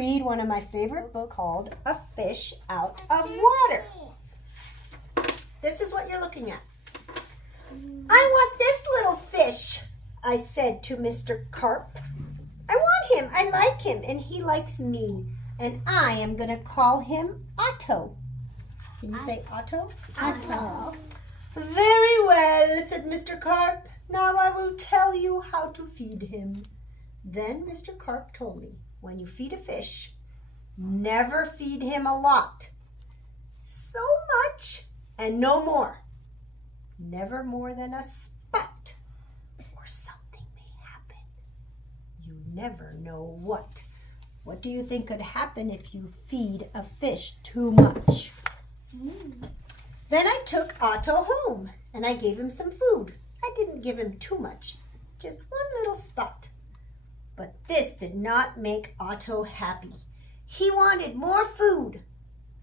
read one of my favorite books called A Fish Out of Water. This is what you're looking at. I want this little fish, I said to Mr. Carp. I want him. I like him, and he likes me. And I am going to call him Otto. Can you say Otto? Otto. Very well, said Mr. Carp. Now I will tell you how to feed him. Then Mr. Carp told me, when you feed a fish, never feed him a lot. So much and no more. Never more than a spot, or something may happen. You never know what. What do you think could happen if you feed a fish too much? Then I took Otto home and I gave him some food. I didn't give him too much, just one little spot. But this did not make Otto happy. He wanted more food.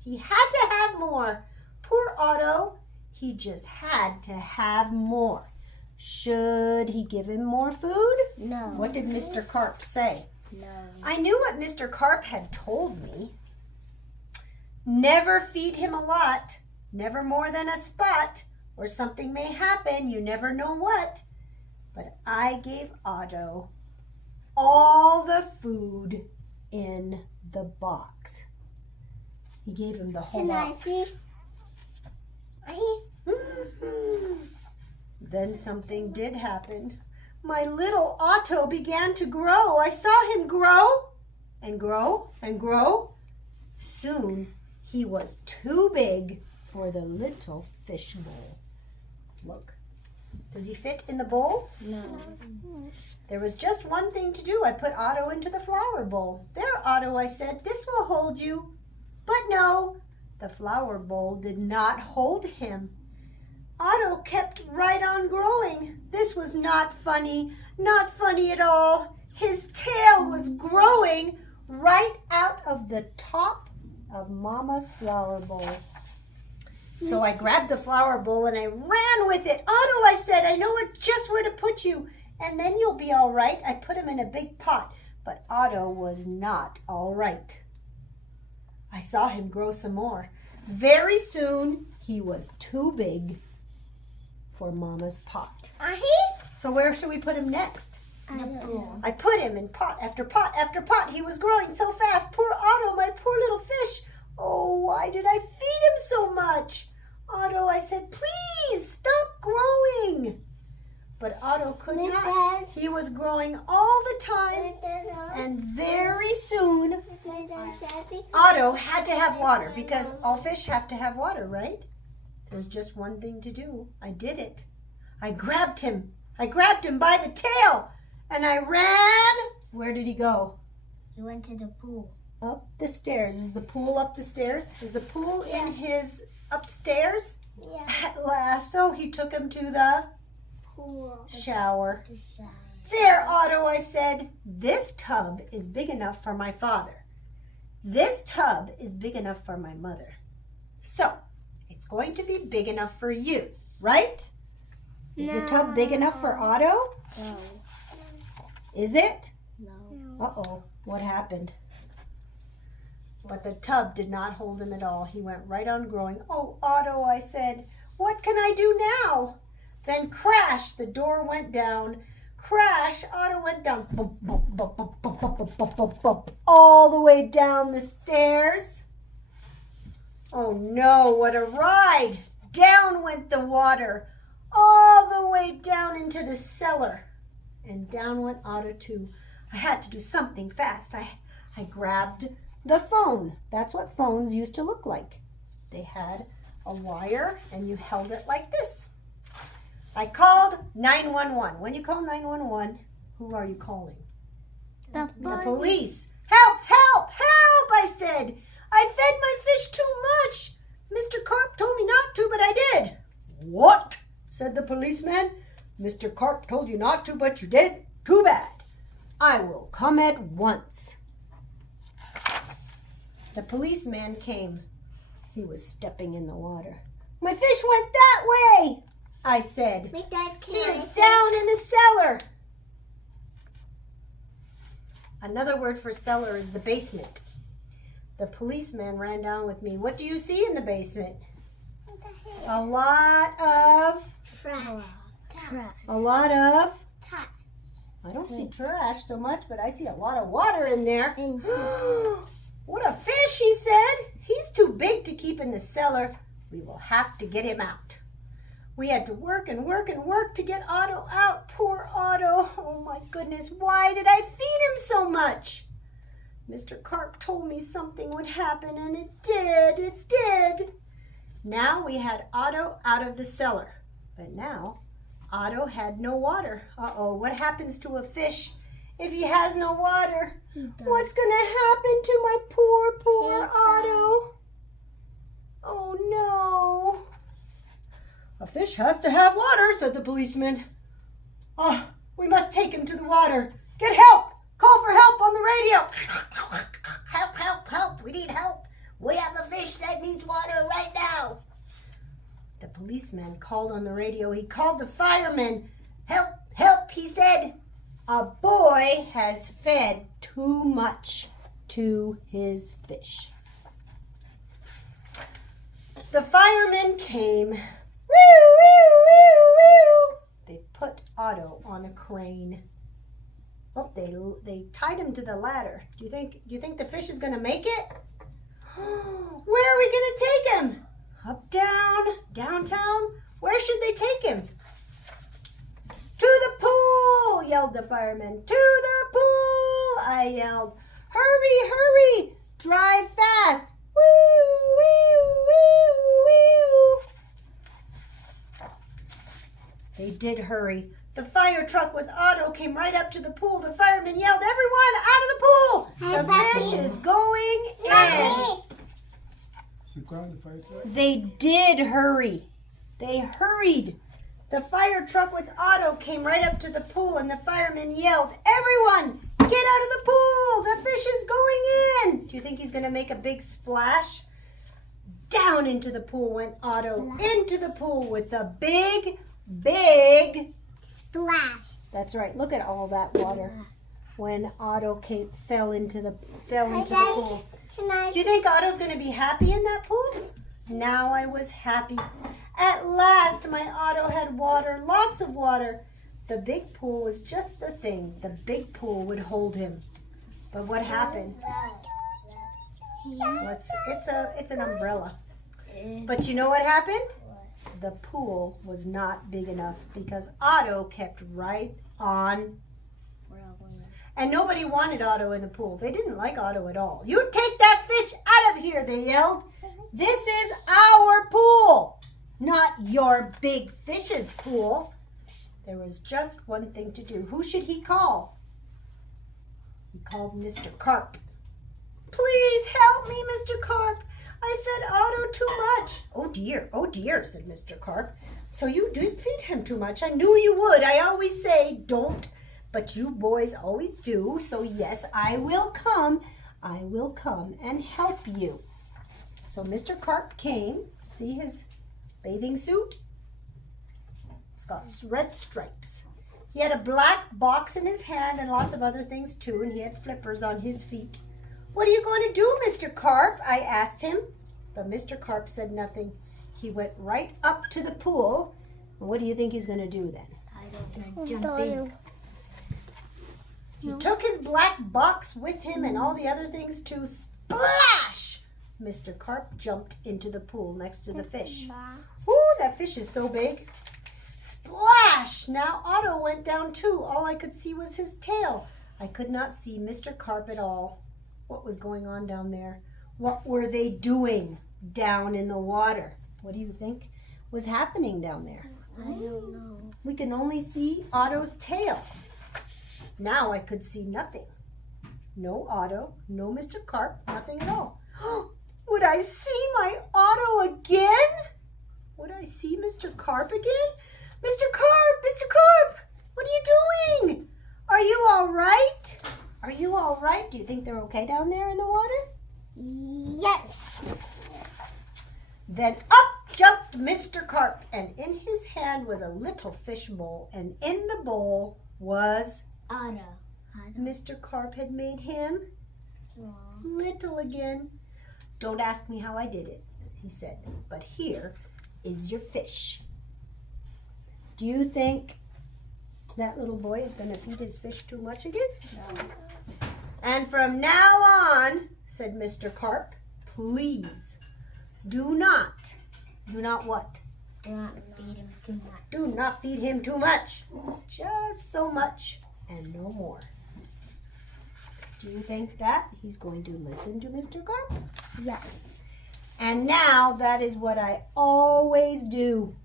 He had to have more. Poor Otto, he just had to have more. Should he give him more food? No. What did Mr. Carp say? No. I knew what Mr. Carp had told me. Never feed him a lot, never more than a spot, or something may happen, you never know what. But I gave Otto all the food in the box. He gave him the whole box. Then something did happen. My little Otto began to grow. I saw him grow and grow and grow. Soon he was too big for the little fish bowl. Look, does he fit in the bowl? No. There was just one thing to do. I put Otto into the flower bowl. There, Otto, I said, this will hold you. But no, the flower bowl did not hold him. Otto kept right on growing. This was not funny at all. His tail was growing right out of the top of Mama's flower bowl. So I grabbed the flower bowl and I ran with it. Otto, I said, I know just where to put you, and then you'll be all right. I put him in a big pot, but Otto was not all right. I saw him grow some more. Very soon, he was too big for Mama's pot. So where should we put him next? I put him in pot after pot after pot. He was growing so fast. Poor Otto, my poor little fish. Oh, why did I feed him so much? Otto, I said, please stop growing. But Otto could not. He was growing all the time, and very soon, Otto had to have water, because all fish have to have water, right? There was just one thing to do. I did it. I grabbed him. I grabbed him by the tail, and I ran. Where did he go? He went to the pool. Up the stairs. Is the pool up the stairs? Is the pool in his upstairs? Yeah. At last. So he took him to the Pool. shower. There, Otto, I said, this tub is big enough for my father. This tub is big enough for my mother. So, it's going to be big enough for you, right? Is the tub big enough for Otto? No. Is it? No. Uh-oh, what happened? But the tub did not hold him at all. He went right on growing. Oh, Otto, I said, what can I do now? Then crash, the door went down. Crash, Otto went down. Bump, bump, bump, bump, bump, bump, bump, bump, bump, bump, all the way down the stairs. Oh no, what a ride. Down went the water, all the way down into the cellar. And down went Otto too. I had to do something fast. I grabbed the phone. That's what phones used to look like. They had a wire and you held it like this. I called 911. When you call 911, who are you calling? The police. Help, help, help, I said. I fed my fish too much. Mr. Carp told me not to, but I did. What? Said the policeman. Mr. Carp told you not to, but you did. Too bad. I will come at once. The policeman came. He was stepping in the water. My fish went that way, I said. He is down in the cellar. Another word for cellar is the basement. The policeman ran down with me. What do you see in the basement? A lot of... Trash. A lot of... Trash. I don't see trash so much, but I see a lot of water in there. What a fish, he said. He's too big to keep in the cellar. We will have to get him out. We had to work and work and work to get Otto out. Poor Otto. Oh my goodness, why did I feed him so much? Mr. Carp told me something would happen, and it did. Now we had Otto out of the cellar, but now Otto had no water. Uh-oh, what happens to a fish if he has no water? What's going to happen to my poor Otto? Oh no. A fish has to have water, said the policeman. Oh, we must take him to the water. Get help! Call for help on the radio. Help, we need help. We have a fish that needs water right now. The policeman called on the radio. He called the firemen. Help, he said. A boy has fed too much to his fish. The firemen came. Woo, woo, woo, woo. They put Otto on a crane. Oh, they tied him to the ladder. Do you think the fish is going to make it? Where are we going to take him? Up, down, downtown? Where should they take him? To the pool, yelled the fireman. To the pool, I yelled. Hurry, drive fast. Woo, woo, woo, woo. They did hurry. The fire truck with Otto came right up to the pool. The fireman yelled, everyone out of the pool. The fish is going in. They did hurry. They hurried. The fire truck with Otto came right up to the pool, and the fireman yelled, everyone, get out of the pool. The fish is going in. Do you think he's going to make a big splash? Down into the pool went Otto, into the pool with a big Splash. That's right. Look at all that water when Otto fell into the pool. Do you think Otto's going to be happy in that pool? Now I was happy. At last, my Otto had water, lots of water. The big pool was just the thing. The big pool would hold him. But what happened? Well, it's an umbrella. But you know what happened? The pool was not big enough because Otto kept right on. And nobody wanted Otto in the pool. They didn't like Otto at all. You take that fish out of here, they yelled. This is our pool, not your big fish's pool. There was just one thing to do. Who should he call? He called Mr. Carp. Please help me, Mr. Carp. I fed Otto too much. Oh dear, said Mr. Carp. So you did feed him too much. I knew you would. I always say don't, but you boys always do. So yes, I will come. I will come and help you. So Mr. Carp came. See his bathing suit? It's got red stripes. He had a black box in his hand and lots of other things too, and he had flippers on his feet. What are you going to do, Mr. Carp? I asked him. But Mr. Carp said nothing. He went right up to the pool. And what do you think he's going to do then? Jump in. He took his black box with him and all the other things too. Splash! Mr. Carp jumped into the pool next to the fish. Ooh, that fish is so big. Splash! Now Otto went down too. All I could see was his tail. I could not see Mr. Carp at all. What was going on down there? What were they doing down in the water? What do you think was happening down there? I don't know. We can only see Otto's tail. Now I could see nothing. No Otto, no Mr. Carp, nothing at all. Would I see my Otto again? Would I see Mr. Carp again? Mr. Carp, what are you doing? Are you all right? Are you all right? Do you think they're okay down there in the water? Yes. Then up jumped Mr. Carp, and in his hand was a little fish bowl, and in the bowl was Otto. Mr. Carp had made him little again. Don't ask me how I did it, he said, but here is your fish. Do you think that little boy is going to feed his fish too much again? No. And from now on, said Mr. Carp, please do not what? Do not feed him too much. Do not feed him too much. Just so much and no more. Do you think that he's going to listen to Mr. Carp? Yes. And now that is what I always do.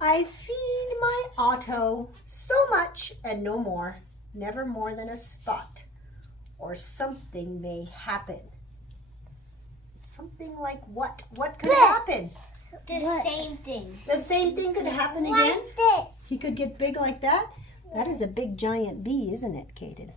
I feed my Otto so much and no more, never more than a spot, or something may happen. Something like what? What could happen? The same thing. The same thing could happen again? Like this. He could get big like that? That is a big giant bee, isn't it, Kaden?